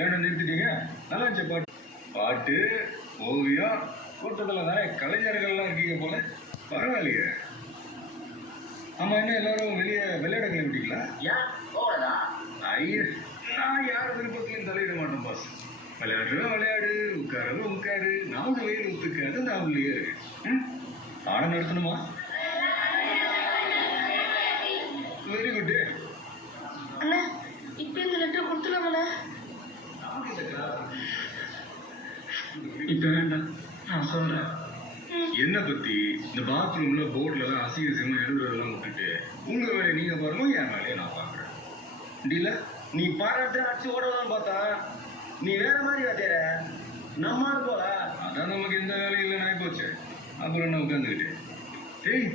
ஏன்னா நிறுத்திட்டீங்க? நல்லா இருந்துச்சு பாட்டு. பாட்டு, ஓவியம், கூட்டத்தில் நிறைய கலைஞர்கள்லாம் இருக்கீங்க போல. பரவாயில்லையே. ஆமா, என்ன எல்லாரும் வெளியே விளையாட கிளம்பிட்டீங்களா? ஏன் போகலடா? ஐயா, நான் யார் விருப்பத்திலையும் தலையிட மாட்டேன் பாஸ். விளையாடுறத விளையாடு, உட்காரது உட்காரு, நாம வெயில் ஒத்துக்காது, நான் உள்ளே இருக்கு. பாடம் நடத்தணுமா? Very good. அண்ணா இப்போ இந்த லெட்டர் கொடுத்துலாங்கண்ணா. இப்ப வேண்டாம், நான் சொல்றேன். என்ன பத்தி இந்த பாத்ரூம்ல போர்ட்ல எல்லாம் அசிங்கமா எழுதுறதெல்லாம் விட்டுட்டு உங்க வேலையை நீங்க பாருங்க, என் வேலையை நான் பாக்குறேன். டீல நீ பாராட்டு அடிச்சு ஓடலாம் பார்த்தா நீ வேற மாதிரி வாத்தியார நம்ம போல. அதான் நமக்கு எந்த வேலையும் இல்லைன்னு ஆயிப்போச்சு. அப்புறம் என்ன உட்காந்துக்கிட்டு. ஏய்,